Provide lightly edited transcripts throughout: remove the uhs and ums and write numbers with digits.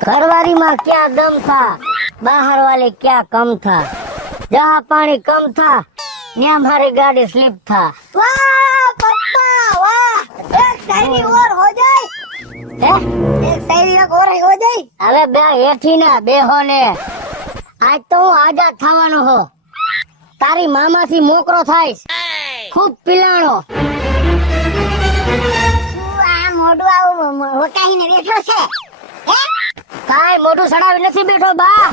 घरवारी में क्या दम था, बाहर वाले क्या कम था। जहाँ पानी कम था यहाँ हमारी गाड़ी स्लिप था। वाह पप्पा वाह, एक शायरी और हो जाए। एक शायरी और हो जाए। હવે બે હેઠી ના બેહો ને, આજ તો હું આઝાદ થવાનો હો। તારી મામાથી મોકરો થાઈશ, ખૂબ પિલાણો। શું આ મોઢું આવું હોટાઈને બેઠો છે? હે? કાઈ મોઢું સડાવી નથી બેઠો બા,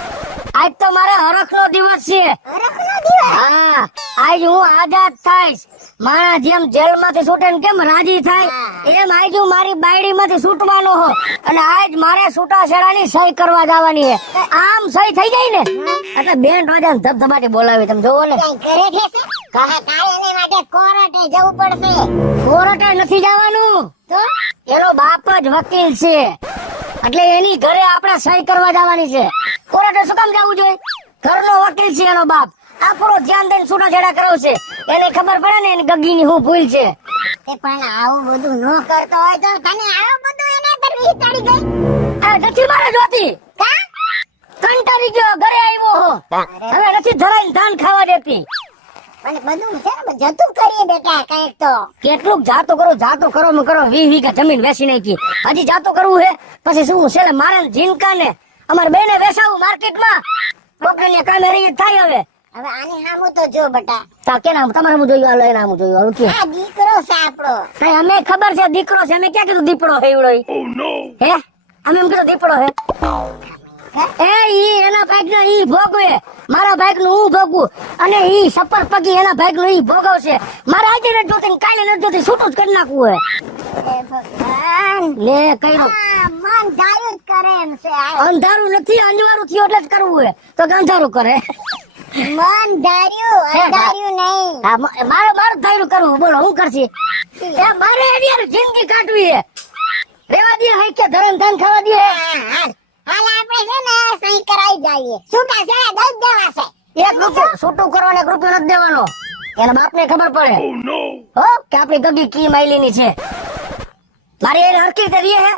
આજ તો મારે હરખનો દિવસ છે। હરખનો દિવસ? હા, આજ હું આઝાદ થાઈશ। મારા જેમ જેલમાંથી છૂટે ને કેમ રાજી થાય, એમ આજ હું મારી બાયડીમાંથી છૂટવાનો હો। અને આજ મારે છૂટાછેડાની સહી કરવા જવાની છે। આમ સહી થઈ જાય ને એટલે બેન રાજાને ધબધબાટી બોલાવી, તમે જોવો ને। કઈ કરે છે? કહે કાયને માટે કોર્ટે જવું પડશે। કોર્ટે નથી જવાનું, તો એનો બાપ જ વકીલ છે, એટલે એની ઘરે આપણે સહી કરવા જવાની છે। કોર્ટે શું કામ જવું જોઈએ? ઘરનો વકીલ છે એનો બાપ, આપણો ધ્યાન દઈને છૂટાછેડા કરાવશે। એને ખબર પડે ને એની ગગીની શું ભૂલ છે। તે પણ આવું બધું ન કરતો હોય તો તને આવું બધું એને કરવી ચડી ગઈ? આ નથી મારે જોતી, કા? કંટાળી ગયો, ઘરે આવ્યો હો, હવે નથી ધરાઈને ધાન ખાવા દેતી। મને બધું છે ને જતું કરીએ બેટા કઈક તો। કેટલુંક જાતો કરો ને કરો, 20 વીઘા જમીન વેચી નાખી, હજી જાતો કરવું હે? પછી શું છે મારે જીનકા ને અમાર બેને વેચાવું માર્કેટમાં, કોકને કામે રહી થાય। હવે હવે આની હામું તો જો બેટા, તા કે નામ તમારે હું જોયું, હાલો એના હું જોયું, હવે કે આ દીકરો છે આપણો। કઈ અમે ખબર છે દીકરો છે, અમે ક્યાં કીધું દીપડો હે એવડો હે? અમે એમ કીધું દીપડો હે? એ ઈ એના ભાગ નો ઈ ભોગવે, મારા ભાગ નું હું ભોગવું, અને ઈ સપર પગી એના ભાગ નું ઈ ભોગવશે। મારે આજે નથી જોતી ને કાલે નથી જોતી, છૂટું જ કરી નાખવું હે। હે ભગવાન, લે કઈરો આ મન ડાયું જ કરે એમ છે। આ અંધારું નથી, અંજવારું થયું એટલે જ કરવું હે, તો અંધારું કરે। મન ધાર્યું અંધાર્યું નહીં। હા, મારું ધાર્યું કરવું, બોલો હું કરશી? એ મારે એની હારે જિંદગી કાઢવી હે, રેવા દે હે કે ધરમ ધાન ખાવા દે? હાલ આપણે છે ને સહી કરાઈ જઈએ, છૂટા છે દઈ દેવા છે। 1 રૂપિયો છૂટું કરવાને 1 રૂપિયો નથી દેવાનો, એના બાપને ખબર પડે હો કે આપણી ગગી કી માયલી ની છે। મારી એને હરખી રીતે રીએ હે,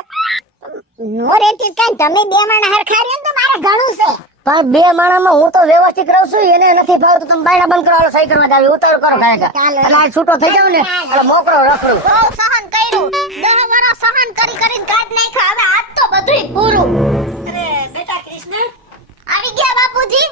નો રેતી કઈ તમે બે માણા હરખા રહ્યો ને તો મારે ઘણું છે। પણ 2 માણામાં હું તો વ્યવસ્થિત રહું છું, એને નથી ભાવતું તમે બાયણા બંધ કરો, હાલો સહી કરવા જાવી, ઉતારો કરો કાંઈ ચાલો. એટલે આ છૂટો થઈ જાવ ને એટલે મોકરો રખડું। બહુ સહન કર્યું, 10 વર્ષ સહન કરી કાઢ નાખ્યા, હવે આજ તો બધુંય પૂરું। અરે બેટા કૃષ્ણ આવી ગયા બાપુજી?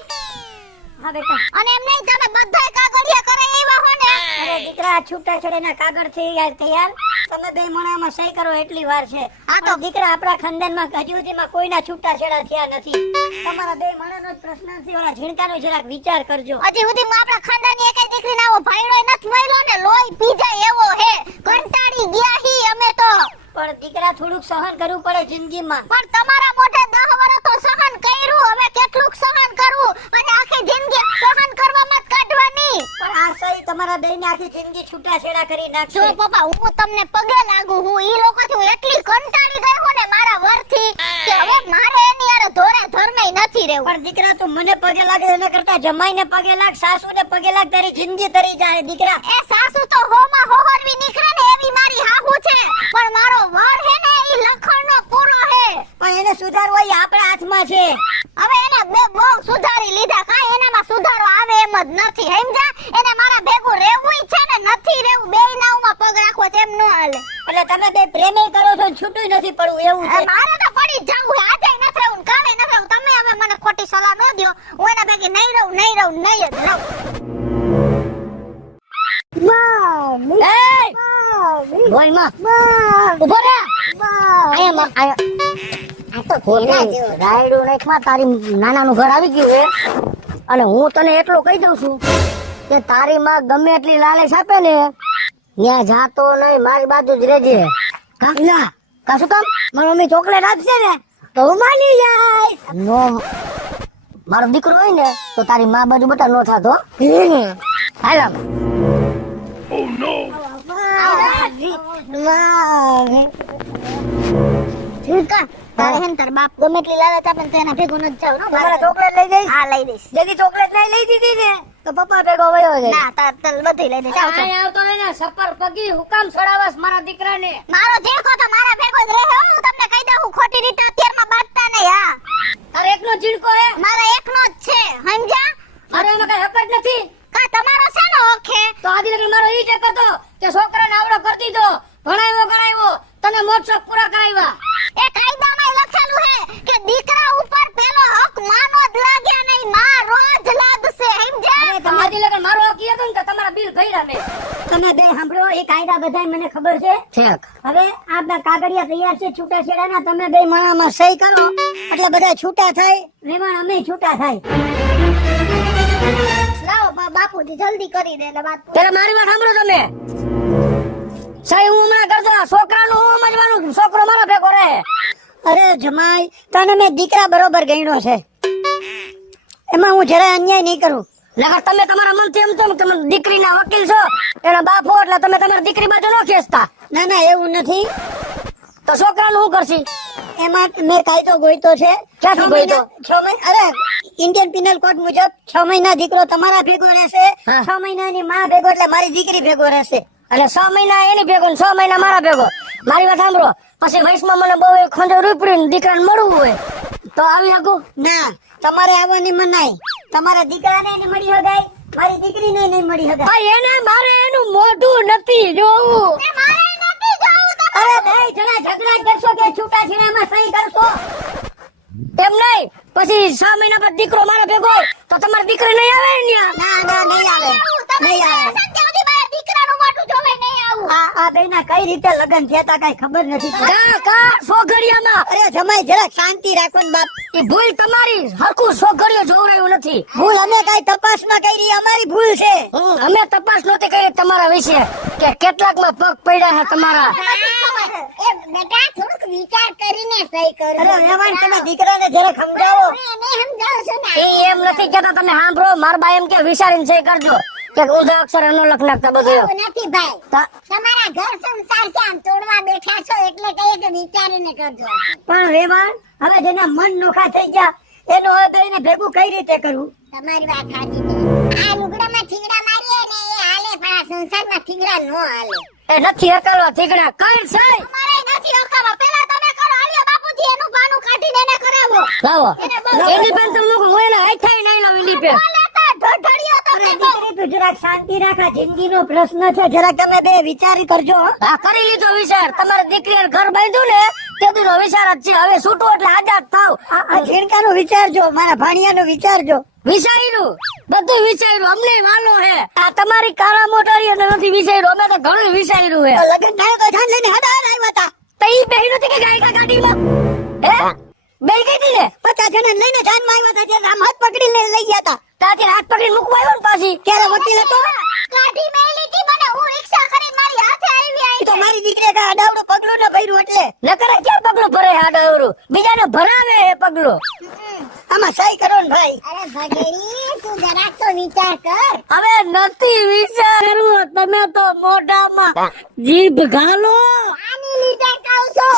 હા બેટા। અને એમ નહીં તમે બધાય કાગળિયા કરે એવા હો ને? અરે દીકરા, છૂટાછેડાના કાગળ થી યાર તૈયાર, તમે 2 માણામાં સહી કરો એટલી વાર છે। હા તો દીકરા, આપણા ખાનદાનમાં હજી સુધીમાં કોઈના છૂટાછેડા થયા નથી, તમારા 2 માણાનો જ પ્રશ્ન છે, ઓલા ઝીણકાનો જરાક વિચાર કરજો। હજી સુધીમાં આપણા ખાનદાની એકેય દીકરીને આવો ભાઈડો નથી મળ્યો ને, લોહી પી જાય એવો હે, કંટાળી ગયા હી અમે તો। પણ દીકરા, થોડુંક સહન કરવું પડે જિંદગીમાં। પણ તમારા મોઢે 10 વર્ષ તો સહન કર્યું, હવે કેટલુંક સહન કરવું, અને આખી જિંદગી સહન કરવામાં જ કાઢવાની। પણ આ સહી તમારા બેને આખી જિંદગી છૂટાછેડા કરી નાખશે। જો પપ્પા, હું તમને પગે લાગુ, હું ઈ લોકોથી હું એટલી કંટાળી ગઈ હું ને મારા વરથી કે હવે મારે એની હારે ધોરે ધર્મે નથી રહેવું। પણ દીકરા, તું મને પગે લાગે એના કરતા જમાઈને પગે લાગ, સાસુને પગે લાગ, તારી જિંદગી તરી જાય દીકરા। એ સાસુ તો હોમાં હોહરવી નીકળે ને એવી મારી હાહુ છે, પણ મારો વર હે ને ઈ લખણનો પૂરો હે। પણ એને સુધારવો એ આપણા હાથમાં છે। હવે એને બહુ સુધારી લીધા, કાઈ એનામાં સુધારો આવે એમ જ નથી, સમજ્યા? એને મારા ભેગું રહેવું છે ને નથી રહેવું, બેય નાવમાં પગ રાખવો તેમ ન હાલે। એટલે તમે 2 પ્રેમે કરો છો, છૂટું નથી પડવું એવું છે। મારે તો પડી જ જવું, આજે નથી રહેવું, કાલે નથી રહેવું। તમે હવે મને ખોટી સલાહ ન દો, હું એના ભેગી નહીં રહું જ રહું। બોલ માં ઉભો રે, આયા આ તો ખોટા જેવો રાયડું નાખમાં તારી નાનાનું ઘર આવી ગયું હે, અને હું તને એટલું કહી દઉં છું કે તારી માં ગમે એટલી લાલચ આપે ને ત્યાં જાતો નહીં, મારી બાજુ જ રહેજે। કાકના કાશું કામ મારી મમ્મી ચોકલેટ આપશે ને તો હું માની જઈશ, નો મારો દીકરો હોય ને તો તારી માં બાજુ બટા નો થાતો। હાલ આમ। તારે હેન તાર બાપ ગમે એટલી લાલચ આપે ને તો એના ભેગું નથી જાવ, તમારે ચોકલેટ લઈ જઈશ? હા લઈ દઈશ। જલ્દી ચોકલેટ લઈ દીધી ને તો પપ્પા ભેગો વયો જાય। ના તાર બધી લઈ દઈશ। આવતો આવતો લઈને સફર પગી હુકામ છોડાવસ મારા દીકરાને। મારો જે કહો તો મારા ભેગો જ રહે, હું તમને કહી દઉં, ખોટી રીતે અત્યારમાં બાંધતા નહીં હા તારે એકનો ચીડકો હે? મારા એકનો જ છે સમજા અરે એમાં કઈ હક જ નથી. કા તમારો શેનો હક હે તો આદિ લગ્ન મારો ઈ ટેક હતો કે છોકરાને આવડો કરી દીધો, ભણાવ્યો તને મોજ શોખ પૂરા કરાવ્યા. એ કાયદામાં લખેલું હે કે દીકરા ઉપર પેલો હક માનો જ લાગ્યા નહીં માં રોજ લાગશે સમજ્યા તો આદિ લગ્ન મારો હક ઈ હતો ને તો તમારા બિલ ભર્યા મેં. તમે બે સાંભળો, એ કાયદા બધાય મને ખબર છે. ઠીક. હવે આ બે કાગળિયા તૈયાર છે છૂટાછેડાના, તમે બે માણામાં સહી કરો એટલે બધા છૂટા થાય, વેવાણ અમે છૂટા થાય. લાવો બાપુજી જલ્દી કરી દે એટલે વાત ત્યારે મારી વાત સાંભળો તમે. સાહેબ હું હમણાં કરતો આ છોકરાનું હું સમજવાનું, છોકરો મારા ભેગો રહે. અરે જમાઈ, તને મેં દીકરા બરોબર ગણ્યો છે, એમાં હું જરાય અન્યાય નહીં કરું. નકર તમે તમારા મનથી એમ તો તમે દીકરીના વકીલ છો, એના બાપ હો એટલે તમે તમારી દીકરી બાજુ ન ખેંચતા. ના ના એવું નથી, તો છોકરાનું શું કરશી? એમાં મેં કાયદો ગોઈતો છે. ક્યાંથી ગોઈતો? 6 મહિના, અરે ઇન્ડિયન પિનલ કોડ મુજબ 6 મહિના દીકરો તમારા ભેગો રહેશે, હા. 6 મહિનાની માં ભેગો એટલે મારી દીકરી ભેગો રહેશે. અને 6 મહિના એની ભેગો ને 6 મહિના મારા ભેગો. મારી વાત સાંભળો, પછી વયસમાં મને બહુ ખંજો રૂપરીને દીકરાને મળવું હોય તો આવી શકું? ના, તમારે આવવાની મનાઈ. તમારા દીકરાને નહીં મળી હગાય, મારી દીકરીને નહીં મળી હગાય. ભાઈ એને મારે એનું મોઢું નથી જોવું. એ મારે નથી જવું તમે અરે બે જણા ઝઘડા કરશો કે છૂટાછેડામાં સહી કરશો? એમ નહીં, પછી 6 મહિના પછી દીકરો મારા ભેગો હોય તો તમારી દીકરી નહીં આવે ને ન્યા? ના ના નહીં આવે, નહીં આવે. સંધ્યાવતી મારા દીકરાનું મોઢું જોવે નહીં આવું આ બેના કઈ રીતે લગ્ન થયા તા કઈ ખબર નથી. કા સોઘડિયામાં અરે જમાઈ જરાક શાંતિ રાખો ને બાપ. એ ભૂલ તમારી, હરખું સોઘડિયો જોવરાયું નથી. ભૂલ અમે કઈ તપાસ ન કરી, અમારી ભૂલ છે. અમે તપાસ નહોતી કરી તમારા વિશે કે કેટલાકમાં પગ પડ્યા છે તમારા. એ બેટા થોડુંક વિચાર કરીને સહી કરો અરે વેવાણ, તમે દીકરાને જરાક સમજાવો. નહીં સમજાવું છું ને એ એમ નથી કેતા, તમે સાંભળો, મારા બા એમ કે વિચારીને સહી કરજો કે ઊંધા અક્ષર ન લખ નાખતા બધું. એવું નથી ભાઈ તા- તમારા ઘર સંસાર છે આમ તોડવા બેઠા છો એટલે કહીએ કે વિચારીને કરજો પણ વેવાણ, હવે જેના મન નોખા થઈ ગયા એનું હવે બેને ભેગું કઈ રીતે કરવું? તમારી વાત સાચી છે આ લુગડામાં થીગડા મારીએ ને એ હાલે પણ આ સંસારમાં થીગડા નો હાલે એ નથી અકલવા થીગડા કઈ છે. તમારે નથી ઓકામાં પેલા તમે કરો હાલ્યો બાપુજી એનું બાનું કાઢીને એને કરાવો લાવો એની પેન તમે મૂકો, હું એને હાથાઈ નહીં લઉં એની પેન. લેતા ઢોઢળિયો અરે તમે દીકરી, તું જરાક શાંતિ રાખ, આ જિંદગીનો પ્રશ્ન છે, જરાક તમે બે વિચારી કરજો. હા કરી લીધો વિચાર, તમારી દીકરીને ઘર બાંધ્યું ને તેદીનો વિચાર જ છે. હવે છૂટો એટલે આઝાદ થાવ. આ ઝીણકાનું વિચારજો, મારા ભાણિયાનું વિચારજો. વિચાર્યું, બધું વિચાર્યું, અમને વાલો હે. આ તમારી કારા મોટારી અને નથી વિચાર્યું, અમે તો ઘણું વિચાર્યું હે. તો લગ્ન થાય તો જાન લઈને હડાર આવ્યા હતા. તો ઈ બેહી નથી કે ગાયકા ગાડીમાં હે બેહી ગઈ હતી ને 50 જણા લઈને જાનમાં આવ્યા હતા, ત્યારે આમ હાથ પકડીને લઈ ગયા હતા. ત્યાંથી હાથ પકડીને મૂકવા આવ્યો ને પાછી. ત્યારે વકીલ હતો, કાઢી મેલી હતી મને હું રિક્ષા કરીને મારી હાથે આવી ઈ તો મારી દીકરીએ કાંઈ અડાવડું પગલું ન ભર્યું એટલે. નકર ક્યાં પગલું ભરે હાડવરું, બીજાને ભરાવે એ પગલું. આમાં સહી કરો ને ભાઈ. અરે ભગેરી તું જરાક તો વિચાર કર હવે નથી વિચારવું, તમે તો મોઢામાં જીભ ઘાલો. આની લીધે કહું છું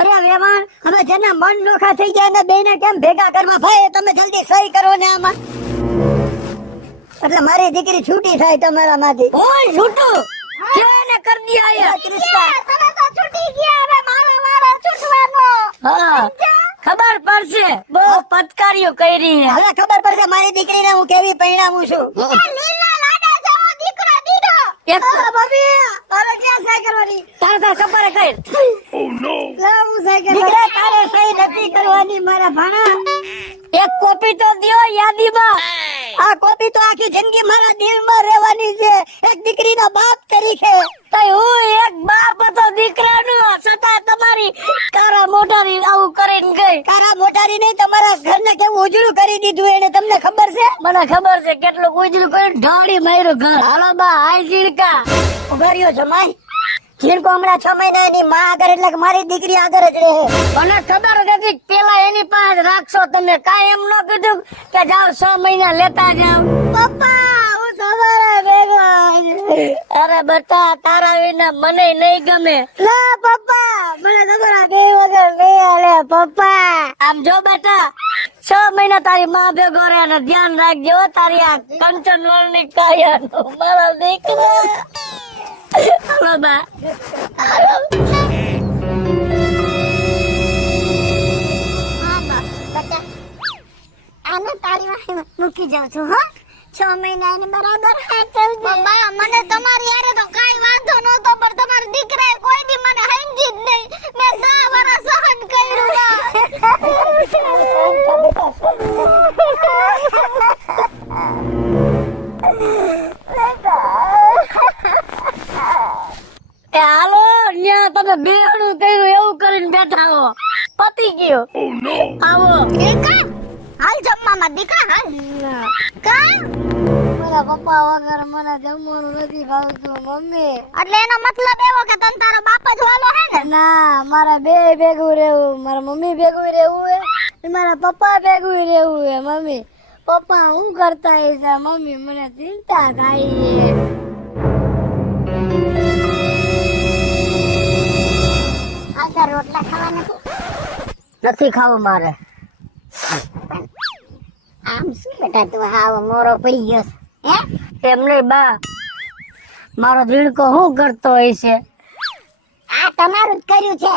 અરે વેવાણ, હવે જેના મન નોખા થઈ ગયા ને બેને કેમ ભેગા કરવા ભાઈ? તમે જલ્દી સહી કરો ને આમાં, એટલે મારી દીકરી છૂટી થાય તમારામાંથી. ઓય છૂટું કેને કર દી આયા. તમે તો છૂટી ગયા હવે મારા વાળા છૂટવાનો હા ખબર પડશે, બહુ પટકારીઓ કરી હે. હવે ખબર પડશે મારી દીકરીને હું કેવી પરિણામું છું. લીલા લાડા જેવો દીકરો દીધો એક ભાભી, તારે ક્યાં સહી કરવાની? તારે ખબર કઈ લા, હું સહી કરવા. દીકરા, તારે સહી નથી કરવાની મારા ભાણા. એક કોપી તો દિયો યાદીમાં. આ કોપી તો આખી જિંદગી મારા દિલમાં રહેવાની છે, એક દીકરીના બાપ તરીકે. તો હું એક બાપ હતો દીકરાનો, છતાં તમારી કારા મોટારી આવું કરીને ગઈ. તારા મોટારી નહીં, તમારા ઘરને કેવું ઉજળું કરી દીધું એને, તમને ખબર છે? મને ખબર છે કેટલું ઉજળું કર્યું, ઢોળી માર્યું ઘર. હાલો બા હાલ ઝીણકા. ઉભા રહ્યો જમાઈ. જીણકો હમણાં 6 મહિનાની માં આગળ, એટલે કે મારી દીકરી આગળ જ રહે. મને ખબર જ હતી કે પેલા એની પાસે રાખશો તમે, કાંઈ એમ ન કીધું કે જાઓ 6 મહિના લેતા જાઓ. પપ્પા, હું તમારા ભેગો આવીશ. અરે બેટા તારા વિના મને નહીં ગમે. ના પપ્પા, મને તમારા બે વગર નહીં હાલે પપ્પા. આમ જો બેટા 6 મહિના તારી માં ભેગો રહે અને ધ્યાન રાખજો તારી આ કંચન વળની કાયાનું, મારા દીકરા. હાલો બા. આ આને તારી વાહે મૂકી જાઉં છું હો 6 મહિના એને બરાબર હાથ ચાલજે બાબા મને તમારી યારે તો કાઈ વાંધો નહોતો પણ તમારા દીકરાએ કોઈ દી મને સમજી જ નહીં મેં 10 વર્ષ સહન કર્યું એ હાલો ન્યા તમે બેહણું કર્યું એવું કરીને બેઠા હો પતી ગયો આવો દીકરા હાલ જમવામાં દીકરા હાલ કા મારા પપ્પા વગર મને જમવાનું નથી ભાવતું મમ્મી એટલે એનો મતલબ એવો કે તને તારો બાપ જ વાલો હે ને ના મારા બે ભેગું રહેવું મારા મમ્મી ભેગું રહેવું હે અને મારા પપ્પા ભેગું રહેવું હે મમ્મી પપ્પા હું કરતા હશે મમ્મી મને ચિંતા થાય છે આ રોટલા ખાવા નથી ખાવું મારે આમ શું બેટા તું હાવ મોરો પડી ગયો છે? હે એમ નહીં બા મારો દીણકો શું કરતો હોય છે આ તમારું જ કર્યું છે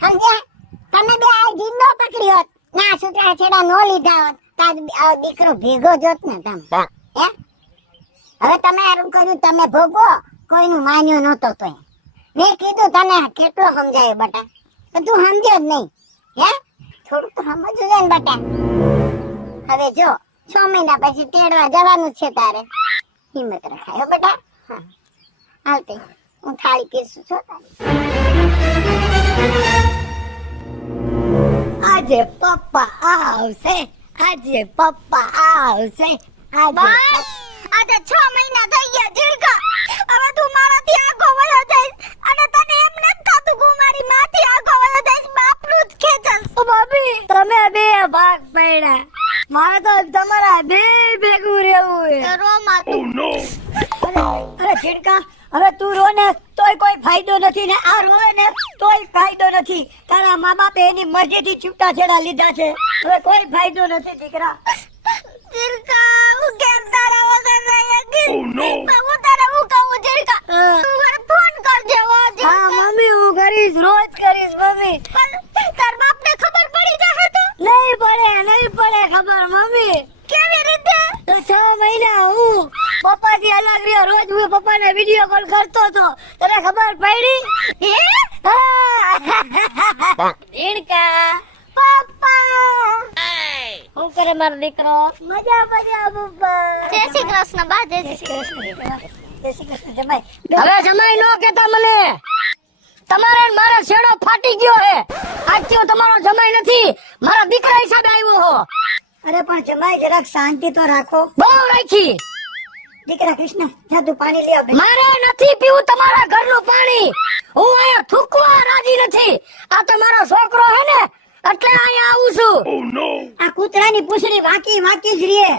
સમજ્યા તમે બે આ જીન નો પકડ્યો હોત ના છૂટા છેડા નો લીધા હોત તાર આ દીકરો ભેગો જોત ને તમે હે હવે તમે આરું કર્યું તમે ભોગવો કોઈનું માન્યો નહોતો તોય મેં કીધું તને કેટલો સમજાય બટા તો તું સમજ્યો જ નહીં હે થોડું તો સમજવું છે ને બટા હવે જો 6 મહિના પછી તેડવા જવાનું છે તારે હિંમત રખાયો બેટા હા આવતે હું થાળી પીરસું છું તારી આજે પપ્પા આવશે આજે પપ્પા આવશે બસ આજે 6 મહિના થઈ ગયા જીણકા હવે તું મારાથી આગો વયો જઈશ અને તને એમ નથી થતું કે હું મારી માથી આગો વયો જઈશ બાપનું જ ખેંચસ ભાભી તમે બે ભાગ પડ્યા મારે તો તમારા બે ભેગું રહેવું છે રોમા તું અરે ચીડકા હવે તું રો ને તોય કોઈ ફાયદો નથી ને આ રોવે ને તોય ફાયદો નથી તારા મા બાપે એની મરજીથી છૂટા છેડા લીધા છે હવે કોઈ ફાયદો નથી દીકરા જીણકા હું કેમ તારા વગર રહી શકીશ હું તારે હું કહું જીણકા તું મને ફોન કરજે હો હા જીણકા મમ્મી હું કરીશ રોજ કરીશ મમ્મી તાર બાપને ખબર પડી જશે તો નહીં પડે ખબર મમ્મી કેવી રીતે તો 6 મહિના હું પપ્પાથી અલગ રહ્યો રોજ હું પપ્પાને વિડીયો કોલ કરતો હતો તને ખબર પડી હે ઈડકા પપ્પા હું કરે મારો દીકરો મજા પપ્પા જય શ્રી કૃષ્ણ બા જય શ્રી કૃષ્ણ જય શ્રી કૃષ્ણ જમાઈ હવે જમાઈ નો કેતા મને તમારે ને મારા છેડો ફાટી ગયો હે આજથી તમારો જમાઈ નથી મારા દીકરા હિસાબે આવ્યો હો અરે પણ જમાઈ જરાક શાંતિ તો રાખો બહુ રાખી દીકરા કૃષ્ણ જા તું પાણી લઈ આવ બેટા. મારે નથી પીવું તમારા ઘરનું પાણી હું અહીંયા થૂકવા રાજી નથી આ તમારો છોકરો હે ને એટલે અહીંયા આવું છું આ કૂતરાની પૂંછડી વાંકી વાંકી જ રીએ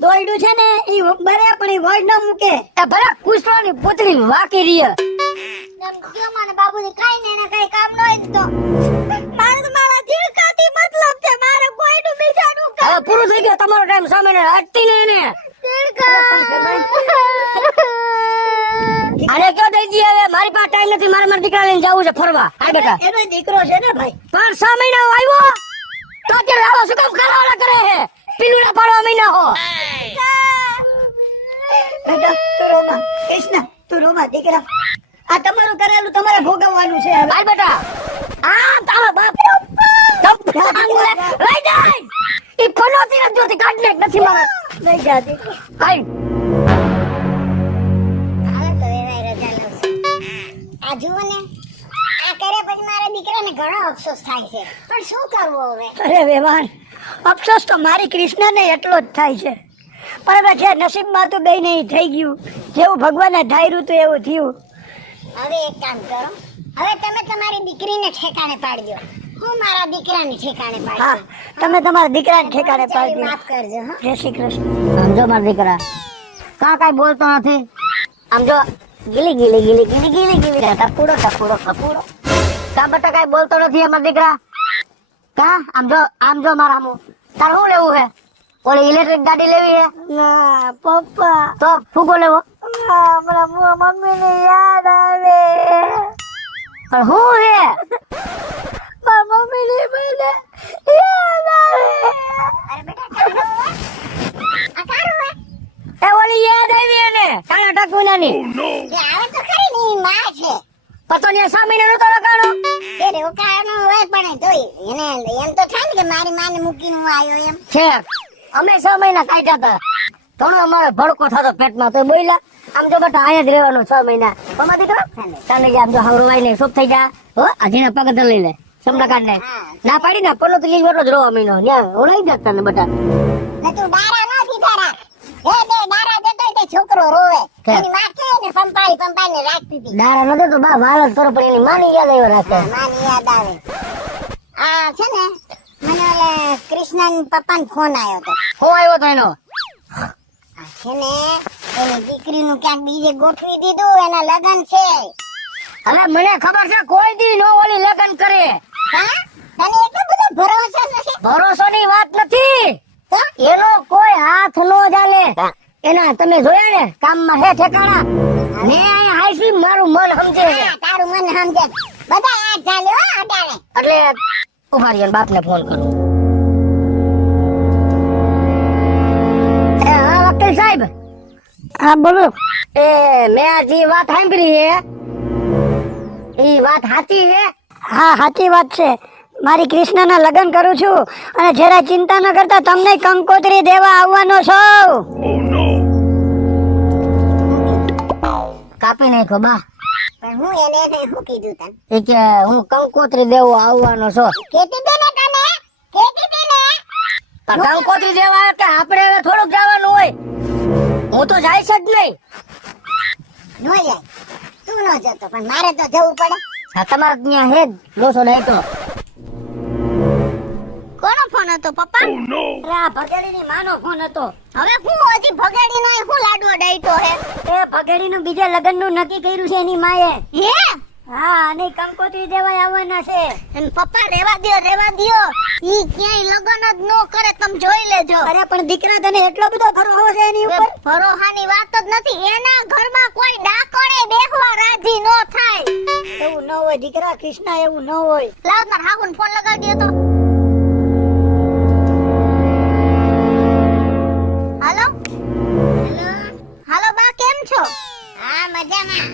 દોયડું છે ને ઈ બરે પણ ઈ વડ ન મૂકે એ ભલે કુસરાની પોતરી વાકી રીય એમ કયો મને બાબુજી કાઈ ને એને કઈ કામ ન હોય તો મારે તો મારા જીણકાથી મતલબ છે મારે કોઈનું બીજાનું કામ હવે પૂરું થઈ ગયું તમારો ટાઈમ સામે ને હટતી ને એને આને કયો દઈ દી હવે મારી પાસે ટાઈમ નથી મારે મારા દીકરા લઈને જવું છે ફરવા આ બેટા એનો દીકરો છે ને ભાઈ 5-6 મહિના આવ્યો તો અત્યારે આવો શું કામ ખાવાના કરે હે પીલું ના પાડવા મહિના હો બેટા તું રોમા કૃષ્ણ તું રોમા દીકરા આ તમારું કરેલું તમારે ભોગવવાનું છે હવે ભાઈ બેટા આ તારો બાપ લઈ જાય ઈ ફનોતી નથી જોતી કાઢને નથી મારે લઈ જા દીકરા ભાઈ હાલો તો એવાય રજા લઉં છું આ જુઓ ને આ કરે પછી મારા દીકરાને ઘણો અફસોસ થાય છે પણ શું કરવું હવે અરે વેવાણ અફસોસ તો મારી કૃષ્ણને એટલો જ થાય છે પણ હવે જે નસીબમાં તો બેય નહીં થઈ ગયું જેવું ભગવાને ધાર્યું હતું એવું થયું હવે એક કામ કરો હવે તમે તમારી દીકરીને ઠેકાણે પાડજો હું મારા દીકરાને ઠેકાણે હા પાડજો તમે તમારા દીકરાને ઠેકાણે પાડજો માફ કરજો હા જય શ્રી કૃષ્ણ સમજો મારા દીકરા કાઈ બોલતો નથી સમજો ગીલી ગીલી ગીલી ગીલી ગીલી ગીલી ટપુડો ટપુડો ટપુડો કા બટા કાઈ બોલતો નથી અમારા દીકરા કા આમ જો મારા હમુ તાર શું લેવું હે ઓલી ઇલેક્ટ્રિક ગાડી લેવી હે ના પપ્પા તો ફૂગો લેવો હમણાં મમ્મી ને યાદ આવે પણ હું હે મમ્મી ને મને યાદ આવે અરે બેટા આ કારું હે એ ઓલી યાદ આવી એને કાણા ટાકુનાની જે આવે તો ખરી ને ઈ માં છે પતો ને સામીને નતો લગાડો તે રોકાવાનો હોય પણ તોય એને એમ તો થાય ને કે મારી માને મૂકીને હું આવ્યો એમ છે અમે 6 મહિના કાઢ્યા હતા થોડો અમારે ભડકો થતો પેટમાં તો બોલ્યા આમ જો બેટા અહીંયા જ રહેવાનું 6 મહિના મમ્મા દીકરો ચાલે આમ જો હવરવાઈ ને સુપ થઈ જા હો અજીના પગ લઈ લે સમડા કાઢ ને ના પાડી ને પલો તો લીજ વટો જ રહો મહિનો ન્યા ઓળાઈ જતા ને બેટા ને તું ડારા ન દીધા રાખ હે તે ડારા દેતો તે છોકરો રોવે એની માં કે ને પંપાઈ ને રાખતી હતી દારા નતો તો બા વાલ જ કરો પણ એની માની યાદ આવ્યો રાખે માની યાદ આવે આ છે ને મને ઓલે કૃષ્ણન પપ્પાનો ફોન આવ્યો તો હું આવ્યો તો એનો આ છે ને એની દીકરીનું ક્યાંક બીજે ગોઠવી દીધું એના લગન છે હવે મને ખબર છે કોઈ દી નો ઓલી લગ્ન કરે હા તને એટલો બધો ભરોસો નથી ભરોસાની વાત નથી તો એનો કોઈ હાથ નો ચાલે એના તમે જોયા ને કામમાં હે ઠેકાણા ને અહીંયા હાઈસી મારું મન સમજે હા, તારું મન સમજે બધા આ ચાલ્યો અડાડે એટલે ઉભા રહ્યો બાપને ફોન કરું એ હા વકીલ સાહેબ હા બોલો. એ મેં આ જે વાત સાંભળી હે એ વાત સાચી હે હા સાચી વાત છે. મારી કૃષ્ણના લગ્ન કરું છું અને જરા ચિંતા ન કરતા તમને કંકોત્રી દેવા આવવાનો છું. કાપી નાખો બા પણ હું એને શું કીધું તને એ કે હું કંકોત્રી દેવો આવવાનો છો કેતી દે ને તને કેતી દે ને પણ કંકોત્રી દેવા આવે કે આપણે હવે થોડુંક જવાનું હોય હું તો જઈશ જ નહીં નો જાય તું નો જતો પણ મારે તો જવું પડે હા તમારે ત્યાં હે જ લોસો નહીં તો કોનો ફોન હતો પપ્પા અરે આ ભગેડીની માનો ફોન હતો હવે હું હજી ભગાડી નો હું લાડવો ડાઈટો હે એ ભગેડીનું બીજા લગ્નનું નક્કી કર્યું છે એની માએ. હે હા અને કંકોત્રી દેવા આવવાના છે. અને પપ્પા રેવા દ્યો ઈ ક્યાંય લગન જ નો કરે તમે જોઈ લેજો અરે પણ દીકરા તને એટલો બધો ભરોસો છે એની ઉપર. ભરોહાની વાત જ નથી એના ઘરમાં કોઈ ડાકોણે બેહવા રાજી નો થાય એવું ન હોય દીકરા કૃષ્ણ એવું ન હોય. લાવ માર હાહુન ફોન લગાડી દે તો હાલો હેલો હાલો બા કેમ છો હા મજામાં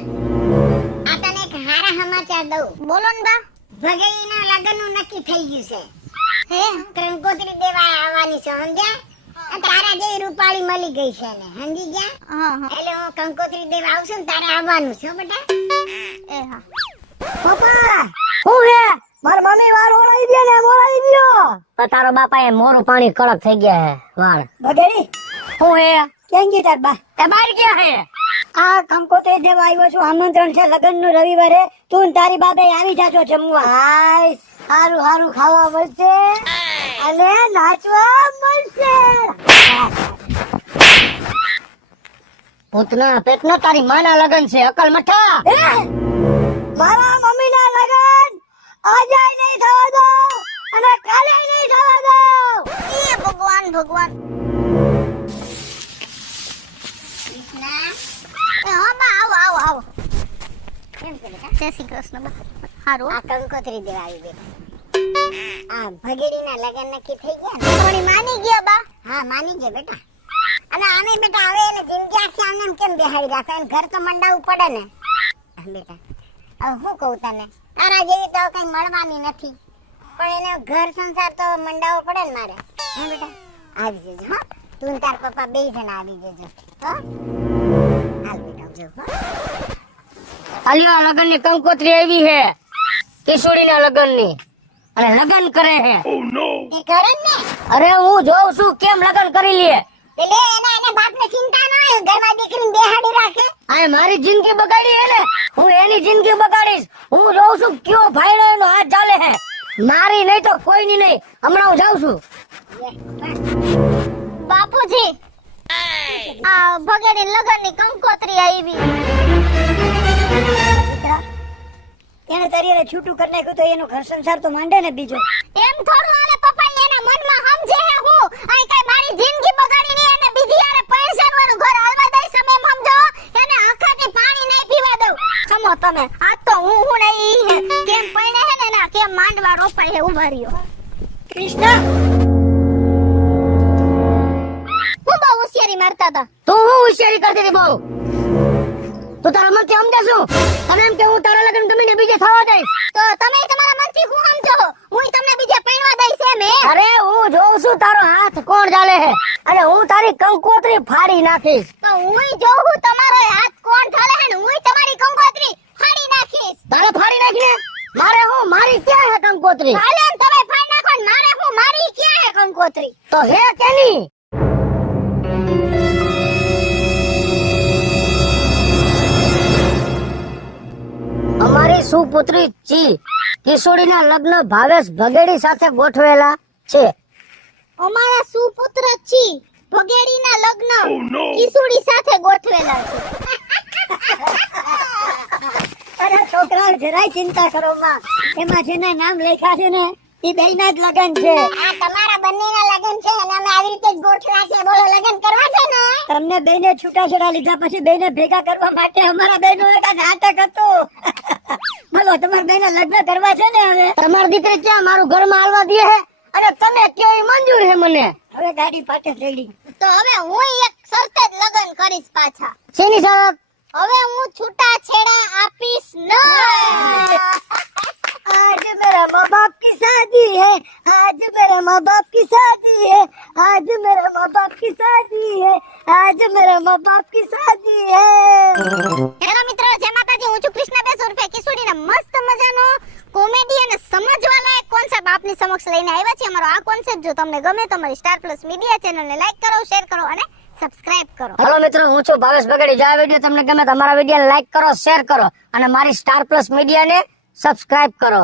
આ તને એક હારા સમાચાર દઉં બોલો ને બા ભગેડીના લગ્નનું નક્કી થઈ ગયું છે હે કંકોત્રી દેવા આવવાની છે સમજ્યા અને તારા જેવી રૂપાળી મળી ગઈ છે ને સમજી ગયા એટલે હું કંકોત્રી દેવા આવશું ને તારે આવવાનું છે હો બેટા એ હા પપ્પા હું હે માર મમ્મી વાળ ઓળાવી દે ને ઓળાવી દ્યો તો તારો બાપા એ મોરું પાણી કડક થઈ ગયા હે વાળ ભગેડી હું હે ક્યાં ગઈ તાર બા? એ બાર ગયા હે આ કંકોત્રી દેવા આવ્યો છું. આમંત્રણ છે લગ્નનું રવિવારે. તું ને તારી બાબે આવી જાજો જમવા. હાય સારું સારું ખાવા મળશે અને નાચવા મળશે પૂતના પેટના તારી માના લગન છે અકલ મઠા મારા મમ્મીના લગ્ન આજે નહીં થવા દો અને કાલે નહીં થવા દો. એ ભગવાન ભગવાન કૃષ્ણા એ હા બા આવો આવો આવો કેમ છે બેટા જય શ્રી કૃષ્ણ બા હારું આ કંકોત્રી દેવા આવી બેટા આ ભગેડીના લગન નક્કી થઈ ગયા ને થોડી માની ગયા બા હા માની ગયા બેટા અને આને બેટા હવે એને જિંદગી આખી આમને એમ કેમ બેહાડી રાખે એને ઘર તો મંડાવવું પડે ને બેટા હવે હું કહું તને તારા જેવી તો કઈ મળવાની નથી પણ એને ઘર સંસાર તો મંડાવવો પડે ને મારે હે બેટા આવી જજો હા તું ને તાર પપ્પા બે જણા આવી જજો હો હાલ બેટા જો હો આલિયા લગન ની કંકોત્રી આવી હે કિશોરીના લગન ની અને લગન કરે હે એ કરે ને અરે હું જોઉં છું કેમ લગન કરી લે એટલે એના બાપને ચિંતા ન હોય ઘરમાં દીકરીને બેહાડી રાખે આ મારી જિંદગી બગાડી હે ને હું એની જિંદગી બગાડીશ હું જોઉં છું કયો ભાઈડો એનો હાથ ચાલે હે મારી નહીં તો કોઈની નહીં હમણાં હું જાઉં છું બાપુજી આ ભગેડી લગનની કંકોત્રી આવી દીકરા એને તારી હારે છૂટું કરી નાખ્યું તો એનો ઘર સંસાર તો માંડે ને બીજો. એમ થોડું હાલે પપ્પા એના મનમાં સમજે હે હું આઈ કઈ મારી જિંદગી બગાડી ની અને બીજી યારે પૈસાનું ઘર હાલવા દઈ તમે એમ સમજો એને આખાથી પાણી નહીં પીવા દઉં સમો તમે આ તો હું નહીં હે કેમ પૈણે હે ને ના કેમ માંડવા રોપાય હે ઉભા રહ્યો કૃષ્ણ કરતા હતા. તું હું હોશિયારી કરતી હતી બહુ? તું તારા મનથી સમજે શું? તને એમ કે હું તારા લગ્ન ગમીને બીજે થવા દઈશ? તો તમે તમારા મનથી શું સમજો? હું તમને બીજે પૈણવા દઈશ એમ હે? અરે હું જોઉં છું તારો હાથ કોણ ચાલે છે અને હું તારી કંકોત્રી ફાડી નાખીશ. તો હુંય જોઉં તમારો હાથ કોણ ઠાલે છે ને હુંય તમારી કંકોત્રી ફાડી નાખીશ. તારે ફાડી નાખીને મારે હું મારી ક્યાં હે કંકોત્રી? હાલે ને તમે ફાડી નાખો ને મારે હું મારી ક્યાં હે કંકોત્રી? તો હે કેની? અમારી સુપુત્રી ચી કિશોરીના લગ્ન ભાવેશ ભગેડી સાથે ગોઠવેલા છે. અમારા સુપુત્ર છી ભગેડીના લગ્ન કિશોરી સાથે ગોઠવેલા છે. અરે છોકરા જરાય ચિંતા કરો માં, એમાં જેના નામ લખ્યા છે ને એ બેયના જ લગ્ન છે. આ તમારા બંનેના લગ્ન છે અને અમે આવી રીતે જ ગોઠવ્યા છે. બોલો લગ્ન કરવા છે ને? તમને બેને છૂટાછેડા લીધા પછી બેને ભેગા કરવા માટે અમારા બેનો એક આ નાટક હતું. બોલો તમારા બેને લગ્ન કરવા છે ને હવે? તમારી દીકરી ક્યાં મારું ઘરમાં આવવા દે હે અને તમે કયો ઈ મંજૂર હે મને? હવે ગાડી પાટે રેડી. તો હવે હું એક શરતે જ લગ્ન કરીશ પાછા. શેની શરત? હવે હું છૂટા છેડા આપીશ નહીં. आज मेरा माँ बाप की शादी है, आज मेरा माँ बाप की शादी है, आज मेरा माँ बाप की शादी है, आज मेरा माँ बाप की शादी है. હેલો મિત્રો, જય માતાજી. હું છું કૃષ્ણ બેસ ઉર્ફે કિશોરીને મસ્ત મજાનો કોમેડી અને સમજવા લાયક કોન્સેપ્ટ આપની સમક્ષ લઈને આવ્યા છે. અમારો આ કોન્સેપ્ટ જો તમને ગમે તો અમારી સ્ટાર પ્લસ મીડિયા ચેનલને લાઈક કરો, શેર કરો અને સબસ્ક્રાઇબ કરો. હેલો મિત્રો, હું છું ભાવેશ બગડી. જો આ વિડીયો તમને ગમે તો અમારા વિડીયોને લાઈક કરો, શેર કરો અને મારી સ્ટાર પ્લસ મીડિયાને સબસ્ક્રાઇબ કરો.